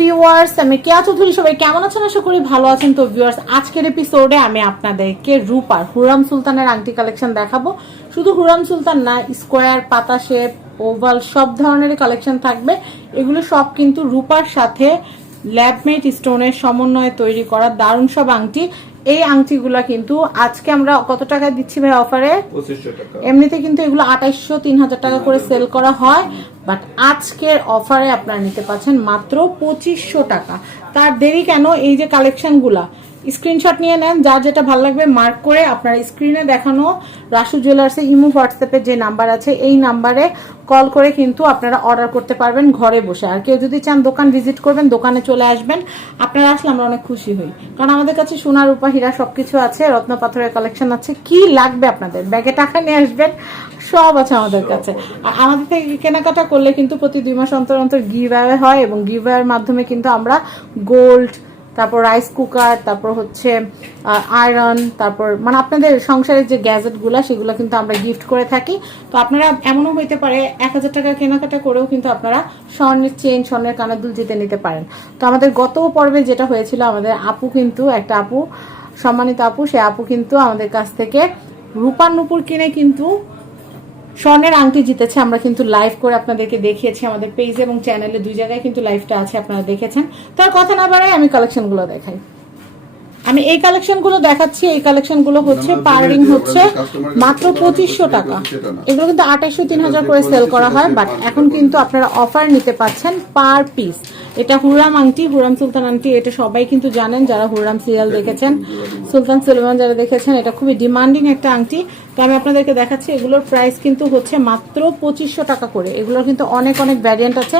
Viewers আমি কেয়া চৌধুরী সবাই কেমন আছেন? আশা করি ভালো আছেন। তো ভিউয়ার্স আজকের এপিসোডে আমি আপনাদেরকে রূপার, হুরাম সুলতানের আংটি কালেকশন দেখাবো। শুধু হুরাম সুলতান না স্কোয়ার পাতা শেপ ওভাল সব ধরনেরই কালেকশন থাকবে। এগুলো সব কিন্তু রূপার সাথে ল্যাবমেড স্টোনের সমন্বয়ে তৈরি করা দারুণ সব আংটি। এই আংটিগুলা কিন্তু আজকে আমরা কত টাকা দিচ্ছি ভাই অফারে এমনিতে কিন্তু এগুলো আঠাইশশো তিন হাজার টাকা করে সেল করা হয় বাট আজকের অফারে আপনারা নিতে পাচ্ছেন মাত্র পঁচিশশো টাকা। তার দেরি কেন? এই যে কালেকশনগুলা স্ক্রিনশট নিয়ে নেন যার যেটা ভালো লাগবে মার্ক করে আপনার স্ক্রিনে দেখানো রাসু জুয়েলার্সে ইমো হোয়াটসঅ্যাপে যে নাম্বার আছে এই নাম্বারে কল করে কিন্তু আপনারা অর্ডার করতে পারবেন ঘরে বসে। আর কেউ যদি চান দোকান ভিজিট করবেন দোকানে চলে আসবেন আপনারা আসলে আমরা অনেক খুশি হই। কারণ আমাদের কাছে সোনার রূপা হীরা সবকিছু আছে রত্ন পাথরের কালেকশন আছে কি লাগবে আপনাদের? ব্যাগে টাকা নিয়ে আসবেন সব আছে আমাদের কাছে। আর আমাদের থেকে কেনাকাটা করলে কিন্তু প্রতি দুই মাস অন্তর অন্তর গিভ হয় এবং গিভ মাধ্যমে কিন্তু আমরা গোল্ড তারপর রাইস কুকার তারপর হচ্ছে আয়রন তারপর মানে আপনাদের সংসারের যে গ্যাজেটগুলো সেগুলো কিন্তু আমরা গিফট করে থাকি। তো আপনারা এমনও হইতে পারে, এক হাজার টাকা কেনাকাটা করেও কিন্তু আপনারা স্বর্ণের চেন স্বর্ণের কানের দুল জিতে নিতে পারেন। তো আমাদের গত পর্বে যেটা হয়েছিল, আমাদের আপু কিন্তু, একটা আপু, সম্মানিত আপু, সে আপু কিন্তু আমাদের কাছ থেকে রূপার নুপুর কিনে কিন্তু স্বর্ণের আংটি জিতেছে আমরা কিন্তু লাইভ করে আপনাদেরকে দেখিয়েছি আমাদের পেজ এবং চ্যানেলে দুই জায়গায় কিন্তু লাইভটা আছে আপনারা দেখেছেন। তার কথা না বাড়াই আমি কালেকশনগুলো দেখাই। আমি এই কালেকশনগুলো দেখাচ্ছি এই কালেকশনগুলো হচ্ছে পার রিং হচ্ছে মাত্র পঁচিশশো টাকা। এগুলো কিন্তু আঠাইশো তিন হাজার করে সেল করা হয় বাট এখন কিন্তু আপনারা অফার নিতে পাচ্ছেন পার পিস এটা হুরাম আংটি হুরাম সুলতান আংটি, এটা সবাই কিন্তু জানেন যারা হুরাম সিরিয়াল দেখেছেন। সুলতান সুলেমান যারা দেখেছেন, এটা খুবই ডিমান্ডিং একটা আংটি। তো আমি আপনাদেরকে দেখাচ্ছি, এগুলোর প্রাইস কিন্তু হচ্ছে মাত্র পঁচিশশো টাকা করে। এগুলোর কিন্তু অনেক অনেক ভ্যারিয়েন্ট আছে।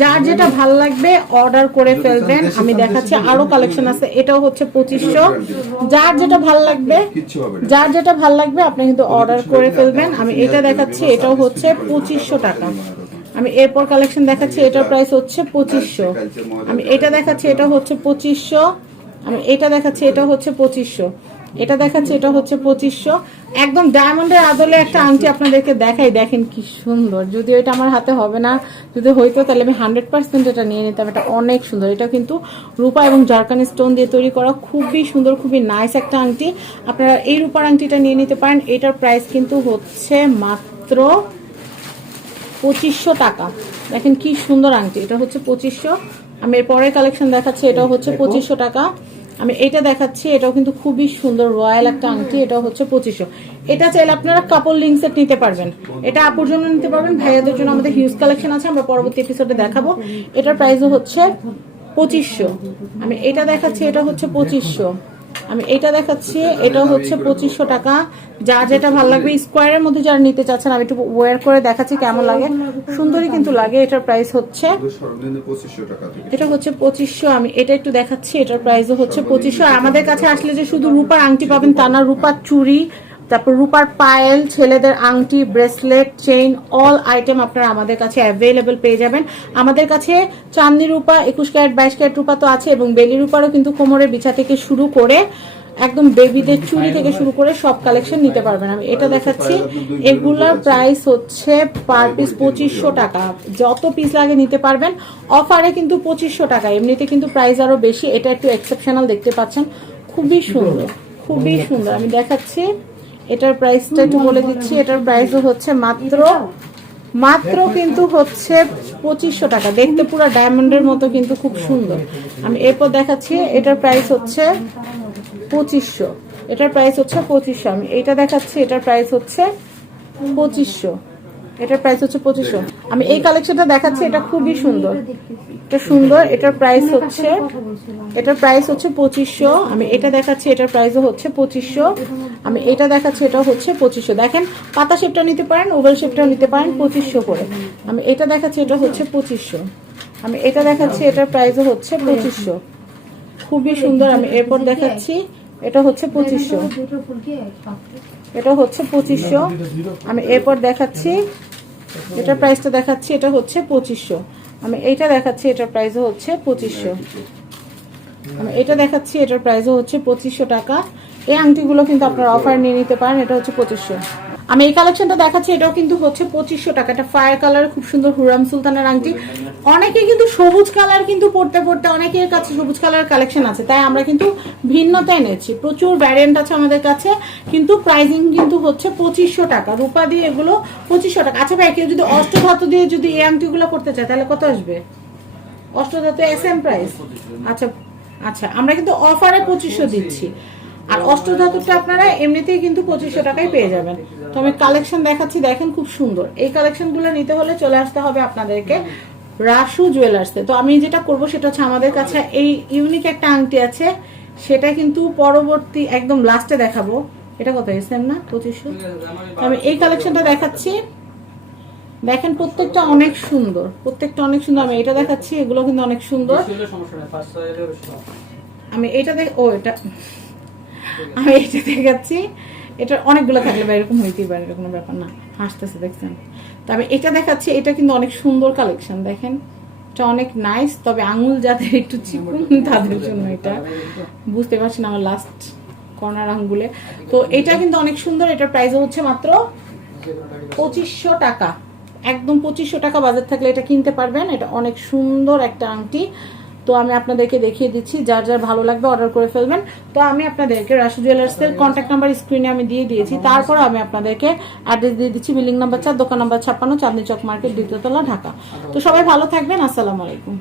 যার যেটা ভালো লাগবে অর্ডার করে ফেলবেন। আমি দেখাচ্ছি, আরও কালেকশন আছে। এটাও হচ্ছে পঁচিশশো। যার যেটা ভালো লাগবে, যার যেটা ভালো লাগবে, আপনি কিন্তু অর্ডার করে ফেলবেন। আমি এটা দেখাচ্ছি, এটাও হচ্ছে পঁচিশশো টাকা। আমি এরপর কালেকশন দেখাচ্ছি এটার প্রাইস হচ্ছে পঁচিশশো। আমি এটা দেখাচ্ছি এটা হচ্ছে পঁচিশশো। আমি এটা দেখাচ্ছি এটা হচ্ছে পঁচিশশো। এটা দেখাচ্ছি এটা হচ্ছে পঁচিশশো। একদম ডায়মন্ডের আদলে একটা আংটি আপনাদেরকে দেখাই দেখেন কি সুন্দর। যদি এটা আমার হাতে হবে না যদি হইতো তাহলে আমি হান্ড্রেড পার্সেন্ট এটা নিয়ে নিতাম এটা অনেক সুন্দর। এটা কিন্তু রূপা এবং জারকানি স্টোন দিয়ে তৈরি করা খুবই সুন্দর খুবই নাইস একটা আংটি। আপনারা এই রূপার আংটিটা নিয়ে নিতে পারেন এটার প্রাইস কিন্তু হচ্ছে মাত্র পঁচিশশো টাকা। দেখেন কি সুন্দর আংটি এটা হচ্ছে পঁচিশশো। আমি এর পরের কালেকশন দেখাচ্ছি এটাও হচ্ছে পঁচিশশো টাকা। আমি এটা দেখাচ্ছি এটাও কিন্তু খুবই সুন্দর রয়্যাল একটা আংটি এটাও হচ্ছে পঁচিশশো। এটা চাইলে আপনারা কাপড় লিঙ্ক সেট নিতে পারবেন। এটা আপুর জন্য নিতে পারবেন ভাইয়াদের জন্য আমাদের হিউজ কালেকশন আছে আমরা পরবর্তী এপিসোডে দেখাবো। এটার প্রাইসও হচ্ছে পঁচিশশো। আমি এটা দেখাচ্ছি এটা হচ্ছে পঁচিশশো। আমি এটা দেখাচ্ছি এটা হচ্ছে পঁচিশশো টাকা। যা যেটা ভালো লাগবে স্কোয়ারের মধ্যে যারা নিতে চাচ্ছেন আমি একটু ওয়ার করে দেখাচ্ছি কেমন লাগে। সুন্দরই কিন্তু লাগে এটার প্রাইস হচ্ছে। এটা হচ্ছে পঁচিশশো আমি এটা একটু দেখাচ্ছি এটার প্রাইসও হচ্ছে পঁচিশশো। আমাদের কাছে আসলে যে শুধু রূপার আংটি পাবেন তা না রূপার চুড়ি তারপর রূপার পায়েল, ছেলেদের আংটি, ব্রেসলেট, চেইন, অল আইটেম আপনারা আমাদের কাছে অ্যাভেলেবেল পেয়ে যাবেন। আমাদের কাছে চাঁদনি রূপা, একুশ ক্যারেট, বাইশ ক্যারেট রূপা তো আছে এবং বেলি রূপারও কিন্তু কোমরের বিছা থেকে শুরু করে একদম বেবিদের চুড়ি থেকে শুরু করে সব কালেকশন নিতে পারবেন। আমি এটা দেখাচ্ছি। এগুলার প্রাইস হচ্ছে পার পিস পঁচিশশো টাকা। যত পিস লাগে নিতে পারবেন। অফারে কিন্তু পঁচিশশো টাকা। এমনিতে কিন্তু প্রাইস আরও বেশি। এটা একটু এক্সেপশনাল দেখতে পাচ্ছেন। খুবই সুন্দর। খুবই সুন্দর। আমি দেখাচ্ছি। এটার প্রাইসটা একটু বলে দিচ্ছি। এটার প্রাইস হচ্ছে মাত্র মাত্র কিন্তু হচ্ছে পঁচিশশো টাকা। দেখতে পুরো ডায়মন্ডের মতো কিন্তু খুব সুন্দর। আমি এরপর দেখাচ্ছি, এটার প্রাইস হচ্ছে পঁচিশশো। এটার প্রাইস হচ্ছে পঁচিশশো। আমি এটা দেখাচ্ছি, এটার প্রাইস হচ্ছে পঁচিশশো। এটার প্রাইস হচ্ছে পঁচিশশো। আমি এই কালেকশনটা দেখাচ্ছি এটা খুবই সুন্দর। এটা সুন্দর এটার প্রাইস হচ্ছে এটার প্রাইস হচ্ছে পঁচিশশো। আমি এটা দেখাচ্ছি এটার প্রাইসও হচ্ছে পঁচিশশো। আমি এটা দেখাচ্ছি এটা হচ্ছে পঁচিশশো। দেখেন পাতা শেপটা নিতে পারেন ওভাল শেপটাও নিতে পারেন পঁচিশশো করে। আমি এটা দেখাচ্ছি এটা হচ্ছে পঁচিশশো। আমি এটা দেখাচ্ছি এটার প্রাইসও হচ্ছে পঁচিশশো। খুবই সুন্দর আমি এরপর দেখাচ্ছি এটা হচ্ছে পঁচিশশো। এটা হচ্ছে পঁচিশশো। আমি এরপর দেখাচ্ছি এটা প্রাইসটা দেখাচ্ছি, এটা হচ্ছে পঁচিশশো। আমি এইটা দেখাচ্ছি, এটার প্রাইসও হচ্ছে পঁচিশশো। আমি এটা দেখাচ্ছি, এটার প্রাইসও হচ্ছে পঁচিশশো টাকা। এই আংটিগুলো কিন্তু আপনারা অফার নিয়ে নিতে পারেন, এটা হচ্ছে পঁচিশশো। আমি এই কালেকশনটা দেখাচ্ছি, এটাও কিন্তু হচ্ছে পঁচিশশো টাকা। এটা ফায়ার কালার খুব সুন্দর হুরাম সুলতানের আংটি। অনেকে কিন্তু সবুজ কালার কিন্তু পড়তে পড়তে, অনেকের কাছে সবুজ কালার কালেকশন আছে, তাই আমরা কিন্তু ভিন্নতা এনেছি। প্রচুর ভ্যারিয়েন্ট আছে আমাদের কাছে, কিন্তু প্রাইজিং কিন্তু হচ্ছে পঁচিশশো টাকা। রূপা দিয়ে এগুলো পঁচিশশো টাকা। আচ্ছা ভাই, কেউ যদি অষ্টধাতু দিয়ে যদি এই আংটিগুলো করতে চায়, তাহলে কত আসবে? অষ্টধাতু এস এম প্রাইস আচ্ছা আচ্ছা আমরা কিন্তু অফারে পঁচিশশো দিচ্ছি। আর অষ্টধাতুটা আপনারা এমনিতেই কিন্তু পঁচিশশো টাকায় পেয়ে যাবেন। তো আমি কালেকশন দেখাচ্ছি দেখেন খুব সুন্দর। এই কালেকশনগুলো নিতে হলে চলে আসতে হবে আপনাদেরকে রাসু জুয়েলার্সে তো। আমি যেটা করব সেটা হচ্ছে আমাদের কাছে এই ইউনিক একটা আংটি আছে সেটা কিন্তু পরবর্তী একদম লাস্টে দেখাবো। এটা কত এসেন না? পঁচিশশো? আমি এই কালেকশনটা দেখাচ্ছি। দেখেন প্রত্যেকটা অনেক সুন্দর প্রত্যেকটা অনেক সুন্দর। আমি এটা দেখাচ্ছি এগুলো কিন্তু অনেক সুন্দর। আমি এটা দেখ ও এটা আমি এটা দেখাচ্ছি। এটা অনেকগুলো থাকলে বা এরকম হইতেই পারে এটা কোনো ব্যাপার না। হাসতেছে দেখছেন? তবে এটা দেখাচ্ছি এটা কিন্তু অনেক সুন্দর কালেকশন দেখেন? এটা অনেক নাইস তবে আঙুল যাদের একটু চিকুন তাদের জন্য এটা। বুঝতে পারছি না আমার লাস্ট কর্নার আঙ্গুলে? তো এটা কিন্তু অনেক সুন্দর এটার প্রাইস হচ্ছে মাত্র পঁচিশশো টাকা। একদম পঁচিশশো টাকা বাজার থাকলে এটা কিনতে পারবেন। এটা অনেক সুন্দর একটা আংটি। তো আমি আপনাদেরকে দেখিয়ে দিচ্ছি, যার যার ভালো লাগবে অর্ডার করে ফেলবেন। তো আমি আপনাদেরকে রাশু জুয়েলার্সের কন্ট্যাক্ট নাম্বার স্ক্রিনে আমি দিয়ে দিয়েছি। তারপর আমি আপনাদেরকে অ্যাড্রেস দিয়ে দিচ্ছি বিল্ডিং নাম্বার চার, দোকান নাম্বার ছাপ্পান্ন, চাঁদনি চক মার্কেট দ্বিতীয়তলা ঢাকা। তো সবাই ভালো থাকবেন, আসসালামু আলাইকুম।